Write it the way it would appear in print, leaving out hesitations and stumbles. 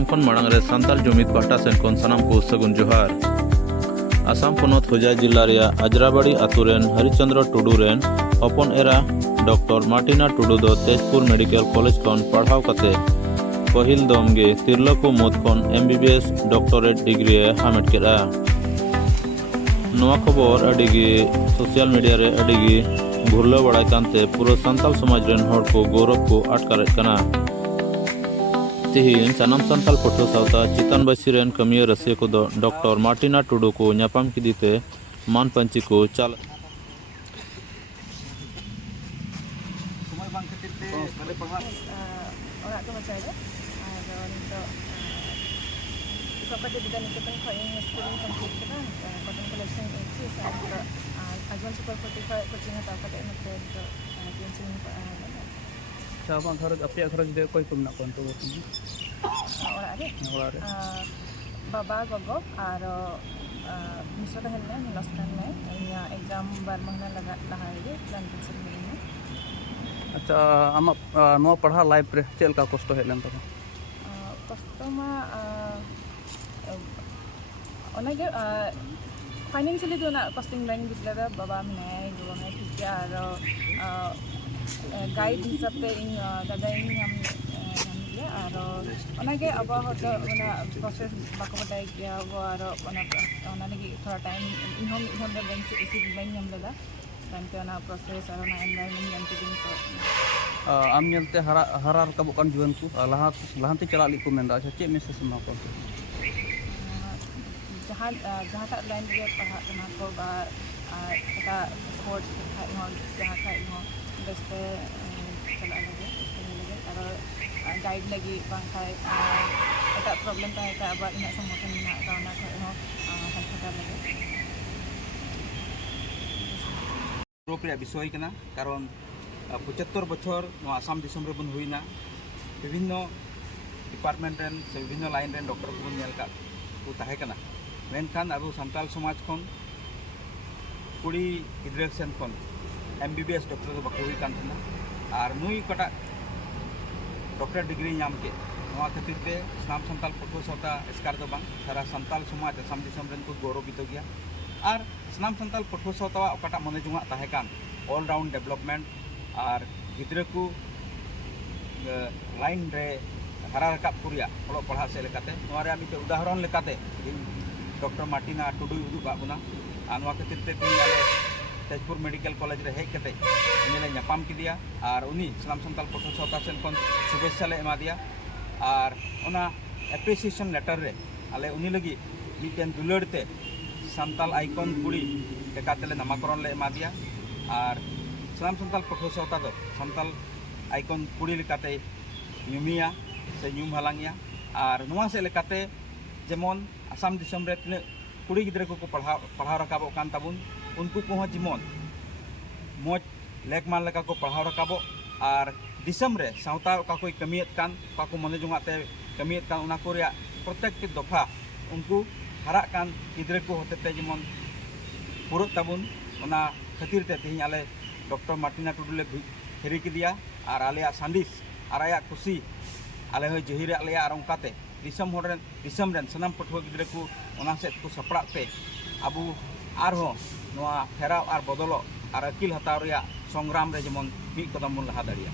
सानाम खन मांग रे संताल जुमिद पाटा सेन कोन सानाम को सगुन जोहार। आसाम पनत हुजा जिला रे अजराबाड़ी आतुरेन हरिचंद्र टुडू रेन हपन एरा डॉक्टर मार्टिना टुडू दो तेजपुर मेडिकल कॉलेज खन पढ़ाव कते पहिल दमगे तिरला को मत खन MBBS डॉक्टरेट डिग्री हामेट केदा। नवा खबर अडिगी सोशल मीडिया रे अडिगी भुरला बड़ा कांते पूरा संताल समाज रेन हर को गौरव को अटकारेत कना। तिहिन सानाम संताल पठो सावता चितान बसी रेन कमिया रसिया को डॉक्टर मार्टिना टुडू को न्यापाम किदीते मान पंची को चाल Siapa harus apa yang harus dia kau ikut nak kontu? Orang Baba gogo aro misal dah ni minaskan ni, ini exam bar mana lahai dan sebagainya. अच्छा आम नो पढ़ा लाइफ रे चल का कष्ट है लेन तो कष्ट मा ओनागे फाइनेंशियली तो ना कस्टिंग बैंक दिखला बाबा मने जो है ठीक है और गाइड हिसाब से इन दादा इन हम दिया और ओनागे अब होता ओना प्रोसेस बाको बताई किया वो और ओना लगी थोड़ा टाइम इन बैंक से इसी बैंक हम लेदा बैंक ओना प्रोसेस और ओना एनवायरनमेंट हम दिन तो आम ñelte harar kabukan juan ku lahanti cala li ku menda अच्छा चे मैसेज मा को जहाँ तक लाइन के पढ़ा करना को का स्पोर्ट्स खाई हो जहाँ खाई हो बस्ते चला लगे और गाइड लगी बांखाई एटा प्रॉब्लम का एटा अब इन संगठन ना गाना खाई हो हेल्प कर लगे प्रोप्रिया विषय कना कारण 75 बछर आसाम दिसम रे बन हुईना विभिन्न डिपार्टमेंट रेन से विभिन्न लाइन रेन डॉक्टर को नेल का को ताहे कना मेनखान अब संताल समाज खन कुड़ी गिद्रे सेन खन MBBS डॉक्टर को बको हुई कान थना आर नुई कटा डॉक्टर डिग्री नाम के नवा खातिर ते साम संताल पठो सता एस्कार दो बांग सारा संताल समाज आसाम दिसम रेन को गौरवित गया आर साम संताल पठो सता ओकाटा मने जुंगा ताहे कान ऑल राउंड डेवलपमेंट और गिद्रे को लाइन रे हरा रकाब कुरिया ओलो पढ़ा से लेकाते नोरे मिटे उदाहरण लेकाते डॉक्टर मार्टिना टुडू उदुग बाबुना आनवा खातिर ते आले तेजपुर मेडिकल कॉलेज रे हेज कते इनेले न्यापाम किदिया और उनी साम संताल पठो सता सेन कोन शुभेच्छा ले एमा दिया और ओना एप्रिसिएशन लेटर रे आले उनी लगी मिटेन दुलड़ते संताल आइकन कुड़ी लेकाते ले नामकरण ले एमा दिया और साम संताल पठो सता दो संताल आइकन कुड़ी लेकाते न्यूमिया से न्यूम हलांगिया और नुआ से लेकाते जेमन आसाम दिसम रे तिने कुड़ी गिद्रे को पढ़ाव रकाबो कान ताबुन उनको को जेमन मोज लेकमान लेका को पढ़ाव रकाबो और दिसम रे सावता का कोई कमियत कान का को मने जुंगाते कमियत कान उना को रिया प्रत्येक दफा उनको हरा कान गिद्रे को होते जेमन पुरो ताबुन उना खातिर ते तिहिं आले डॉक्टर मार्टिना टुडू ले फेरी किदिया और आलिया सांदिस और आया खुशी आले हो जहिर आलिया और उनकाते दिसम रेन सनाम पठुआ गिद्रे को ओना सेत को सपड़ाते अबू आरो नोआ फेराव और बदलो और अकिल हताव रिया संग्राम रे जेमन मी कदम बन लहा दाड़िया।